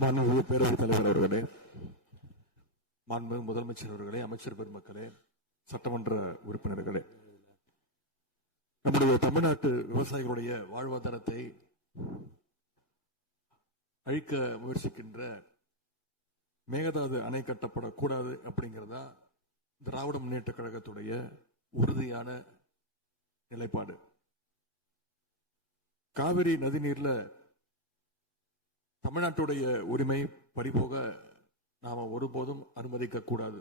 மாண்புமிகு பேரவைத் தலைவர் அவர்களே, மாண்புமிகு முதலமைச்சர் அவர்களே, அமைச்சர் பெருமக்களே, சட்டமன்ற உறுப்பினர்களே, நம்முடைய தமிழ்நாட்டு விவசாயிகளுடைய வாழ்வாதாரத்தை அழிக்க முயற்சிக்கின்ற மேகதாது அணை கட்டப்படக்கூடாது அப்படிங்கிறதா திராவிட முன்னேற்ற கழகத்துடைய உறுதியான நிலைப்பாடு. காவிரி நதிநீர்ல தமிழ்நாட்டுடைய உரிமை பறிபோக நாம ஒருபோதும் அனுமதிக்க கூடாது.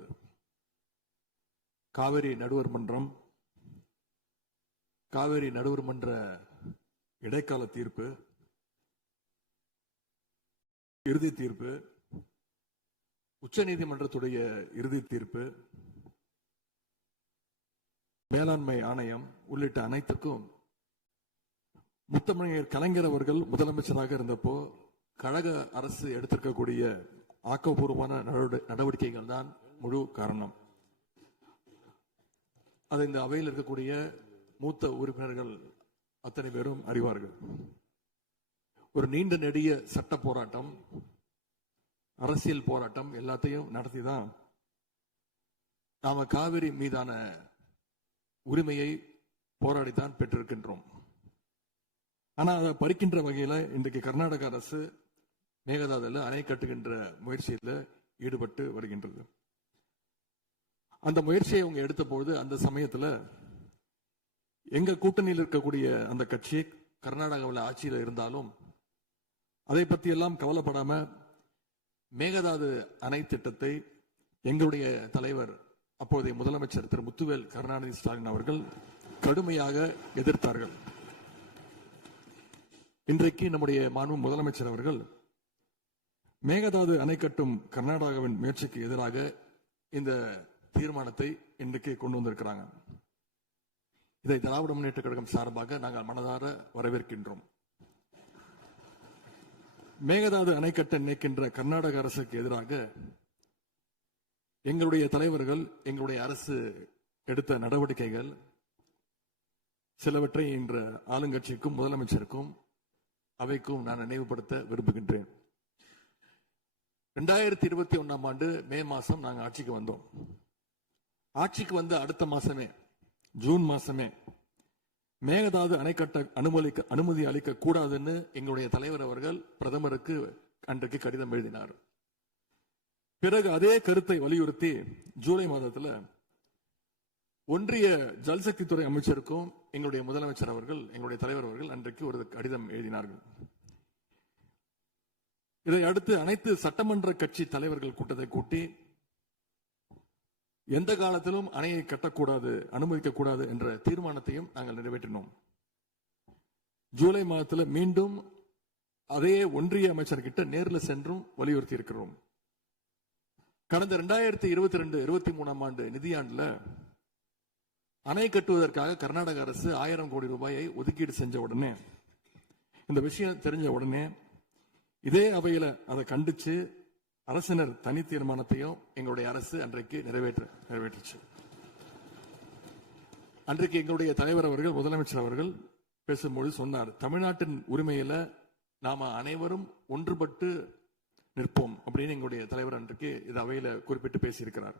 காவிரி நடுவர் மன்றம், காவிரி நடுவர் மன்ற இடைக்கால தீர்ப்பு, இறுதி தீர்ப்பு, உச்சநீதிமன்றத்துடைய இறுதி தீர்ப்பு, மேலாண்மை ஆணையம் உள்ளிட்ட அனைத்துக்கும் முத்தமிழர் கலைஞர் அவர்கள் முதலமைச்சராக இருந்தப்போ கழக அரசு எடுத்திருக்கக்கூடிய ஆக்கப்பூர்வமான நடவடிக்கைகள் தான் முழு காரணம். அதை இந்த அவையில் இருக்கக்கூடிய மூத்த உறுப்பினர்கள் அத்தனை பேரும் அறிவார்கள். ஒரு நீண்ட நெடிய சட்ட போராட்டம், அரசியல் போராட்டம் எல்லாத்தையும் நடத்திதான் நாம காவிரி மீதான உரிமையை போராடித்தான் பெற்றிருக்கின்றோம். ஆனா அதை பறிக்கின்ற வகையில இன்றைக்கு கர்நாடக அரசு மேகதாதுல அணை கட்டுகின்ற முயற்சியில் ஈடுபட்டு வருகின்றது. அந்த முயற்சியை அவங்க எடுத்த பொழுது அந்த சமயத்துல எங்க கூட்டணியில் இருக்கக்கூடிய அந்த கட்சி கர்நாடகாவில் ஆட்சியில் இருந்தாலும் அதை பத்தி எல்லாம் கவலைப்படாம மேகதாது அணை திட்டத்தை எங்களுடைய தலைவர் அப்போதைய முதலமைச்சர் திரு முத்துவேல் கருணாநிதி ஸ்டாலின் அவர்கள் கடுமையாக எதிர்த்தார்கள். இன்றைக்கு நம்முடைய மாண்பு முதலமைச்சர் அவர்கள் மேகதாது அணை கட்டும் கர்நாடகாவின் முயற்சிக்கு எதிராக இந்த தீர்மானத்தை இன்றைக்கு கொண்டு வந்திருக்கிறாங்க. இதை திராவிட முன்னேற்ற கழகம் சார்பாக நாங்கள் மனதார வரவேற்கின்றோம். மேகதாது அணை கட்ட நினைக்கின்ற கர்நாடக அரசுக்கு எதிராக எங்களுடைய தலைவர்கள், எங்களுடைய அரசு எடுத்த நடவடிக்கைகள் சிலவற்றை இன்று ஆளுங்கட்சிக்கும் முதலமைச்சருக்கும் அவைக்கும் நான் நினைவுபடுத்த விரும்புகின்றேன். 2021 ஆண்டு மே மாசம் நாங்கள் ஆட்சிக்கு வந்தோம். ஆட்சிக்கு வந்து அடுத்த மாசமே, ஜூன் மாசமே மேகதாது அணை கட்ட அனுமதி அளிக்க கூடாதுன்னு எங்களுடைய தலைவர் அவர்கள் பிரதமருக்கு அன்றைக்கு கடிதம் எழுதினார். பிறகு அதே கருத்தை வலியுறுத்தி ஜூலை மாதத்தில் ஒன்றிய ஜல்சக்தித்துறை அமைச்சருக்கும் எங்களுடைய முதலமைச்சர் அவர்கள், எங்களுடைய தலைவர் அவர்கள் அன்றைக்கு ஒரு கடிதம் எழுதினார்கள். இதை அடுத்து அனைத்து சட்டமன்ற கட்சி தலைவர்கள் கூட்டத்தை கூட்டி எந்த காலத்திலும் அணையை கட்டக்கூடாது, அனுமதிக்க கூடாது என்ற தீர்மானத்தையும் நாங்கள் நிறைவேற்றினோம். ஜூலை மாதத்தில் மீண்டும் அதே ஒன்றிய அமைச்சர்கிட்ட நேரில் சென்றும் வலியுறுத்தி இருக்கிறோம். கடந்த 2022-23 ஆண்டு நிதியாண்டுல அணை கட்டுவதற்காக கர்நாடக அரசு 1000 கோடி ரூபாயை ஒதுக்கீடு செஞ்ச உடனே, இந்த விஷயம் தெரிஞ்ச உடனே இதே அவையில அதை கண்டிச்சு அரசினர் தனி தீர்மானத்தையும் எங்களுடைய அரசு அன்றைக்கு நிறைவேற்றுச்சு. அன்றைக்கு எங்களுடைய தலைவர் அவர்கள், முதலமைச்சர் அவர்கள் பேசும்போது சொன்னார், தமிழ்நாட்டின் உரிமையில நாம அனைவரும் ஒன்றுபட்டு நிற்போம் அப்படின்னு எங்களுடைய தலைவர் அன்றைக்கு இது அவையில குறிப்பிட்டு பேசியிருக்கிறார்.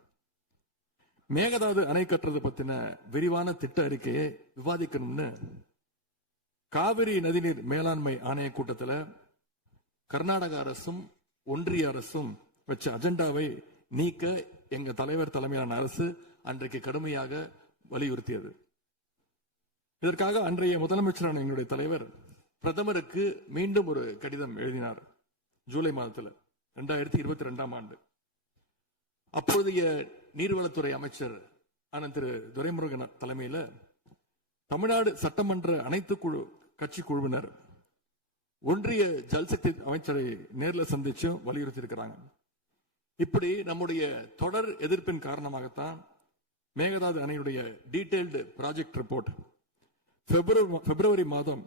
மேகதாது அணை கட்டுறது பத்தின விரிவான திட்ட அறிக்கையை விவாதிக்கணும்னு காவிரி நதிநீர் மேலாண்மை ஆணைய கூட்டத்தில் கர்நாடக அரசும் ஒன்றிய அரசும் வச்ச அஜெண்டாவை நீக்க எங்க தலைவர் தலைமையிலான அரசு அன்றைக்கு கடுமையாக வலியுறுத்தியது. இதற்காக அன்றைய முதலமைச்சரான எங்களுடைய தலைவர் பிரதமருக்கு மீண்டும் ஒரு கடிதம் எழுதினார் ஜூலை மாதத்தில் 2022 ஆண்டு. அப்போதைய நீர்வளத்துறை அமைச்சர் திரு துரைமுருகன் தலைமையில் தமிழ்நாடு சட்டமன்ற அனைத்து கட்சி குழுவினர் ஒன்றிய ஜல்சக்தி அமைச்சரை நேரில் சந்திச்சு வலியுறுத்தி இருக்கிறாங்க. இப்படி நம்முடைய தொடர் எதிர்ப்பின் காரணமாகத்தான் மேகதாது அணையுடைய டீடைல்டு ப்ராஜெக்ட் ரிப்போர்ட் பிப்ரவரி மாதம்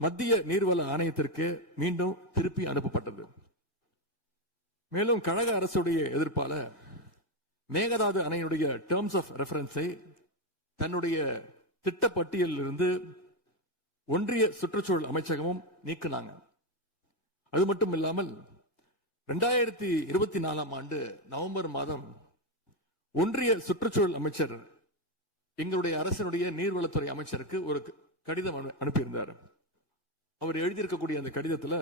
மத்திய நீர்வள ஆணையத்திற்கு மீண்டும் திருப்பி அனுப்பப்பட்டது. மேலும் கழக அரசுடைய எதிர்ப்பால மேகதாது அணையுடைய டேர்ம்ஸ் ஆஃப் ரெஃபரன்ஸை தன்னுடைய திட்டப்பட்டியலில் இருந்து ஒன்றிய சுற்றுச்சூழல் அமைச்சகமும் நீக்கினாங்க. அது மட்டும் இல்லாமல் 2024 நவம்பர் மாதம் ஒன்றிய சுற்றுச்சூழல் அமைச்சர் எங்களுடைய அரசினுடைய நீர்வளத்துறை அமைச்சருக்கு ஒரு கடிதம் அனுப்பியிருந்தார். அவர் எழுதியிருக்கக்கூடிய அந்த கடிதத்தில்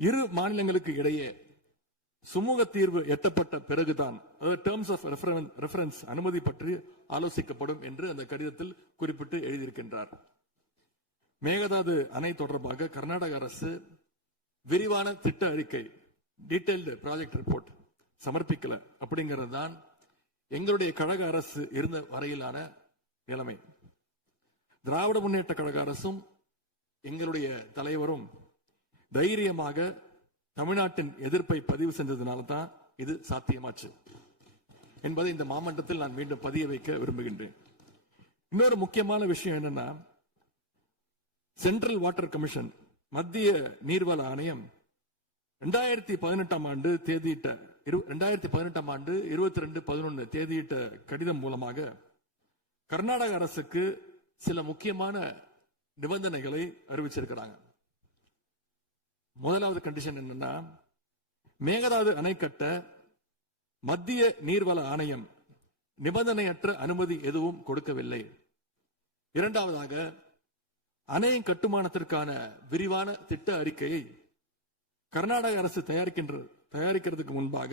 இரு மாநிலங்களுக்கு இடையே சுமூக தீர்வு எட்டப்பட்ட பிறகுதான், அதாவது டேர்ம்ஸ் ஆஃப் ரெஃபரன்ஸ் அனுமதி பற்றி ஆலோசிக்கப்படும் என்று அந்த கடிதத்தில் குறிப்பிட்டு எழுதியிருக்கின்றார். மேகதாது அணை தொடர்பாக கர்நாடக அரசு விரிவான திட்ட அறிக்கை, டீடைல்டு ப்ராஜெக்ட் ரிப்போர்ட் சமர்ப்பிக்கல அப்படிங்கிறது தான் எங்களுடைய கழக அரசு இருந்த வரையிலான நிலைமை. திராவிட முன்னேற்ற கழக அரசும் எங்களுடைய தலைவரும் தைரியமாக தமிழ்நாட்டின் எதிர்ப்பை பதிவு செஞ்சதுனால தான் இது சாத்தியமாச்சு என்பதை இந்த மாமன்றத்தில் நான் மீண்டும் பதிய வைக்க விரும்புகின்றேன். இன்னொரு முக்கியமான விஷயம் என்னன்னா, சென்ட்ரல் வாட்டர் கமிஷன், மத்திய நீர்வள ஆணையம் 2018 ஆண்டு தேதியிட்ட 2018 ஆண்டு 22/11 தேதியிட்ட கடிதம் மூலமாக கர்நாடக அரசுக்கு சில முக்கியமான நிபந்தனைகளை அறிவிச்சிருக்கிறாங்க. முதலாவது கண்டிஷன் என்னன்னா, மேகதாது அணை கட்ட மத்திய நீர்வள ஆணையம் நிபந்தனையற்ற அனுமதி எதுவும் கொடுக்கவில்லை. இரண்டாவதாக, அணையின் கட்டுமானத்திற்கான விரிவான திட்ட அறிக்கையை கர்நாடக அரசு தயாரிக்கிறதுக்கு முன்பாக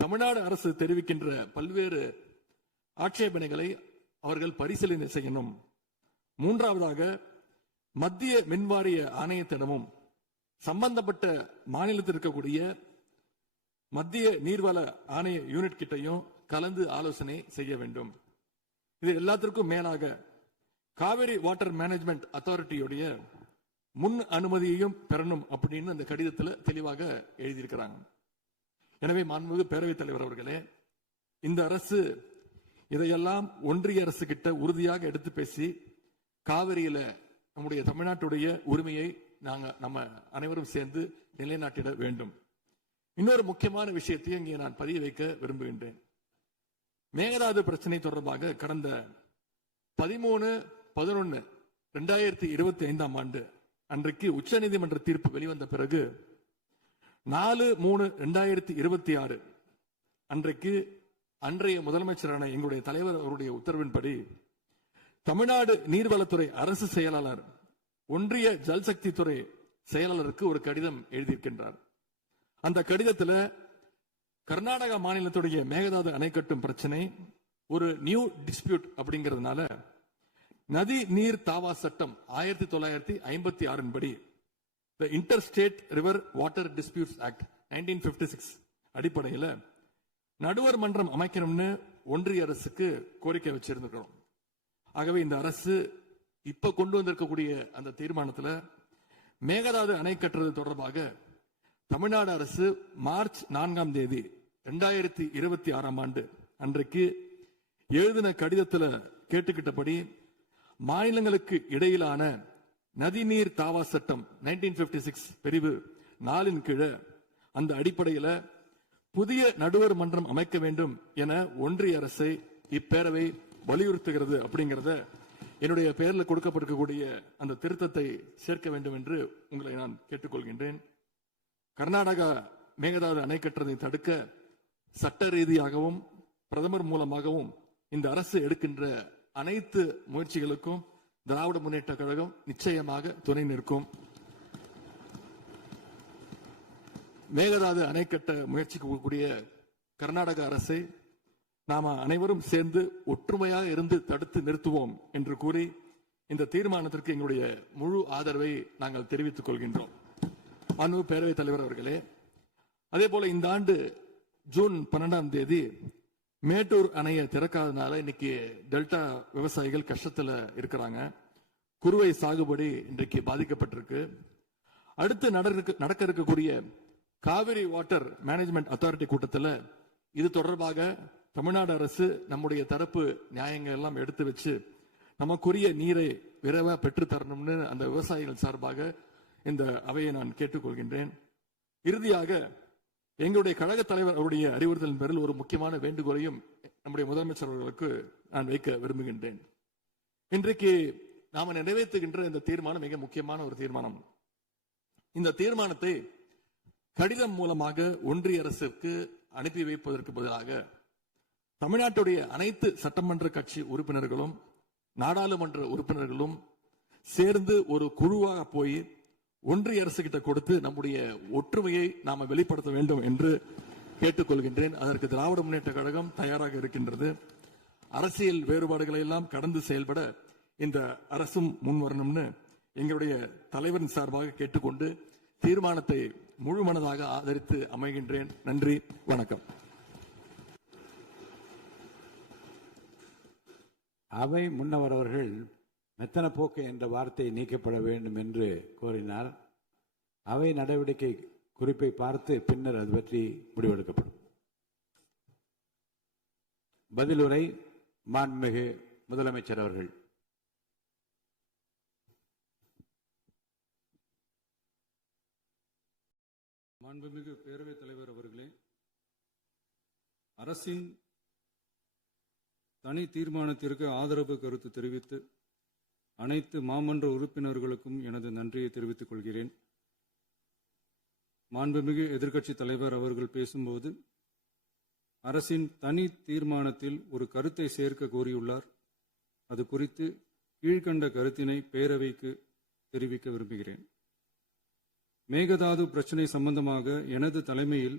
தமிழ்நாடு அரசு தெரிவிக்கின்ற பல்வேறு ஆட்சேபனைகளை அவர்கள் பரிசீலனை செய்யணும். மூன்றாவதாக, மத்திய மின்வாரிய ஆணையத்திடமும் சம்பந்தப்பட்ட மாநிலத்தில் இருக்கக்கூடிய மத்திய நீர்வள ஆணைய யூனிட் கிட்டையும் கலந்து ஆலோசனை செய்ய வேண்டும். இது எல்லாத்திற்கும் மேலாக காவிரி வாட்டர் மேனேஜ்மெண்ட் அத்தாரிட்டியுடைய முன் அனுமதியையும் பெறணும் அப்படின்னு அந்த கடிதத்தில் தெளிவாக எழுதியிருக்கிறாங்க. எனவே மாண்புமிகு பேரவைத் தலைவர் அவர்களே, இந்த அரசு இதையெல்லாம் ஒன்றிய அரசு கிட்ட உறுதியாக எடுத்து பேசி காவிரியில நம்முடைய தமிழ்நாட்டுடைய உரிமையை நம்ம அனைவரும் சேர்ந்து நிலைநாட்டிட வேண்டும். இன்னொரு முக்கியமான விஷயத்தையும் இங்கே நான் பதிய வைக்க விரும்புகின்றேன். மேகதாது பிரச்சனை தொடர்பாக கடந்த 13/11/2025 ஆண்டு அன்றைக்கு உச்சநீதிமன்ற தீர்ப்பு வெளிவந்த பிறகு 4/3/2026 அன்றைக்கு அன்றைய முதலமைச்சரான எங்களுடைய தலைவர் அவருடைய உத்தரவின்படி தமிழ்நாடு நீர்வளத்துறை அரசு செயலாளர் ஒன்றிய ஜல்சக்தி துறை செயலாளருக்கு ஒரு கடிதம் எழுதியிருக்கின்றார். அந்த கடிதத்தில் கர்நாடக மாநிலத்துடைய மேகதாது அணை கட்டும் பிரச்சனை ஒரு நியூ டிஸ்பியூட் அப்படிங்கிறதுனால நதி நீர் தாவா சட்டம் 1956 படி The Interstate River Water Disputes Act 1956 அடிப்படையில் நடுவர் மன்றம் அமைக்கணும்னு ஒன்றிய அரசுக்கு கோரிக்கை வச்சிருக்கிறோம். ஆகவே இந்த அரசு இப்ப கொண்டு வந்திருக்கக்கூடிய அந்த தீர்மானத்தில் மேகதாது அணை கட்டுறது தொடர்பாக தமிழ்நாடு அரசு மார்ச் 4 2026 ஆண்டு அன்றைக்கு எழுதின கடிதத்தில் கேட்டுக்கிட்டபடி மாநிலங்களுக்கு இடையிலான நதிநீர் தாவா சட்டம் 1956 பிரிவு 4 கீழே அந்த அடிப்படையில் புதிய நடுவர் மன்றம் அமைக்க வேண்டும் என ஒன்றிய அரசை இப்பேரவை வலியுறுத்துகிறது. அப்படிங்கிறத என்னுடைய பெயரில் கொடுக்கப்பட்டிருக்கக்கூடிய அந்த திருத்தத்தை சேர்க்க வேண்டும் என்று உங்களை நான் கேட்டுக்கொள்கின்றேன். கர்நாடகா மேகதாது அணை கட்டுறதை தடுக்க சட்ட ரீதியாகவும் பிரதமர் மூலமாகவும் இந்த அரசு எடுக்கின்ற அனைத்து முயற்சிகளுக்கும் திராவிட முன்னேற்ற கழகம் நிச்சயமாக துணை நிற்கும். மேகதாது அணை கட்ட முயற்சிக்கக்கூடிய கர்நாடக அரசை நாம அனைவரும் சேர்ந்து ஒற்றுமையாக இருந்து தடுத்து நிறுத்துவோம் என்று கூறி இந்த தீர்மானத்திற்கு எங்களுடைய முழு ஆதரவை நாங்கள் தெரிவித்துக் கொள்கின்றோம். அன்பு பேரவைத் தலைவர் அவர்களே, அதே போல இந்த ஆண்டு ஜூன் 12 மேட்டூர் அணையை திறக்காதனால இன்னைக்கு டெல்டா விவசாயிகள் கஷ்டத்துல இருக்கிறாங்க. குறுவை சாகுபடி இன்றைக்கு பாதிக்கப்பட்டிருக்கு. அடுத்து நடக்க இருக்கக்கூடிய காவிரி வாட்டர் மேனேஜ்மெண்ட் அத்தாரிட்டி கூட்டத்தில் இது தொடர்பாக தமிழ்நாடு அரசு நம்முடைய தரப்பு நியாயங்கள் எல்லாம் எடுத்து வச்சு நமக்குரிய நீரை விரைவாக பெற்று தரணும்னு அந்த விவசாயிகள் சார்பாக இந்த அவையை நான் கேட்டுக்கொள்கின்றேன். இறுதியாக எங்களுடைய கழக தலைவர் அவருடைய அறிவுறுத்தலின் பேரில் ஒரு முக்கியமான வேண்டுகோளையும் நம்முடைய முதலமைச்சர் அவர்களுக்கு நான் வைக்க விரும்புகின்றேன். இன்றைக்கு நாம நிறைவேற்றுகின்ற இந்த தீர்மானம் மிக முக்கியமான ஒரு தீர்மானம். இந்த தீர்மானத்தை கடிதம் மூலமாக ஒன்றிய அரசிற்கு அனுப்பி வைப்பதற்கு பதிலாக தமிழ்நாட்டுடைய அனைத்து சட்டமன்ற கட்சி உறுப்பினர்களும் நாடாளுமன்ற உறுப்பினர்களும் சேர்ந்து ஒரு குழுவாக போய் ஒன்றிய அரசு கிட்ட கொடுத்து நம்முடைய ஒற்றுமையை நாம வெளிப்படுத்த வேண்டும் என்று கேட்டுக்கொள்கின்றேன். அதற்கு திராவிட முன்னேற்ற கழகம் தயாராக இருக்கின்றது. அரசியல் வேறுபாடுகளை எல்லாம் கடந்து செயல்பட இந்த அரசும் முன்வரணும்னு எங்களுடைய தலைவரின் சார்பாக கேட்டுக்கொண்டு தீர்மானத்தை முழுமனதாக ஆதரித்து அமைகின்றேன். நன்றி, வணக்கம். அவை முன்னவர் அவர்கள் மெத்தன போக்கு என்ற வார்த்தை நீக்கப்பட வேண்டும் என்று கோரினார். அவை நடவடிக்கை குறிப்பை பார்த்து பின்னர் அது பற்றி முடிவெடுக்கப்படும். பதிலுரை மாண்புமிகு முதலமைச்சர் அவர்கள். மாண்புமிகு பேரவைத் தலைவர் அவர்களே, அரசின் தனி தீர்மானத்திற்கு ஆதரவு கருத்து தெரிவித்து அனைத்து மாமன்ற உறுப்பினர்களுக்கும் எனது நன்றியை தெரிவித்துக் கொள்கிறேன். மாண்புமிகு எதிர்க்கட்சித் தலைவர் அவர்கள் பேசும்போது அரசின் தனி தீர்மானத்தில் ஒரு கருத்தை சேர்க்க கோரியுள்ளார். அது குறித்து கீழ்கண்ட கருத்தினை பேரவைக்கு தெரிவிக்க விரும்புகிறேன். மேகதாது பிரச்சினை சம்பந்தமாக எனது தலைமையில்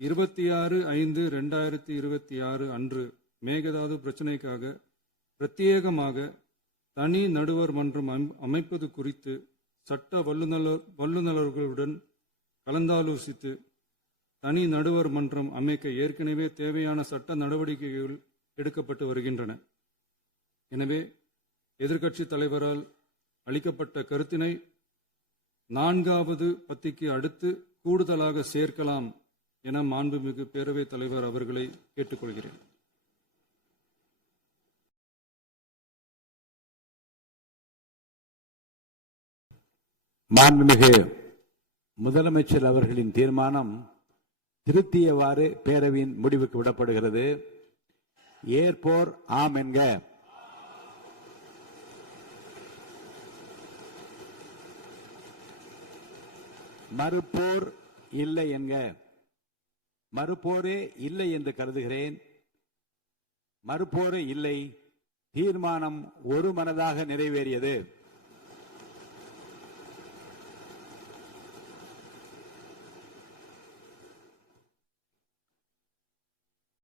26/5/2026 அன்று மேகதாது பிரச்சினைக்காக பிரத்யேகமாக தனி நடுவர் மன்றம் அமைப்பது குறித்து சட்ட வல்லுநர்களுடன் கலந்தாலோசித்து தனி நடுவர் மன்றம் அமைக்க ஏற்கனவே தேவையான சட்ட நடவடிக்கைகள் எடுக்கப்பட்டு வருகின்றன. எனவே எதிர்க்கட்சி தலைவரால் அளிக்கப்பட்ட கருத்தினை 4வது பத்திக்கு அடுத்து கூடுதலாக சேர்க்கலாம் என மாண்புமிகு பேரவைத் தலைவர் அவர்களை கேட்டுக்கொள்கிறேன். மாண்புமிகு முதலமைச்சர் அவர்களின் தீர்மானம் திருத்தியவாறு பேரவையின் முடிவுக்கு விடப்படுகிறது. ஏற்போர் ஆம் என்க. மறுப்போர் இல்லை என்க. மறுப்போரே இல்லை என்று கருதுகிறேன். மறுப்போரே இல்லை. தீர்மானம் ஒருமனதாக நிறைவேறியது.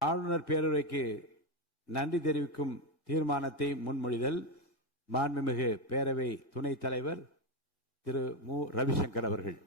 ஆளுநர் பேருரைக்கு நன்றி தெரிவிக்கும் தீர்மானத்தை முன்மொழிதல். மாண்புமிகு பேரவை துணைத் தலைவர் திரு மு. ரவிசங்கர் அவர்கள்.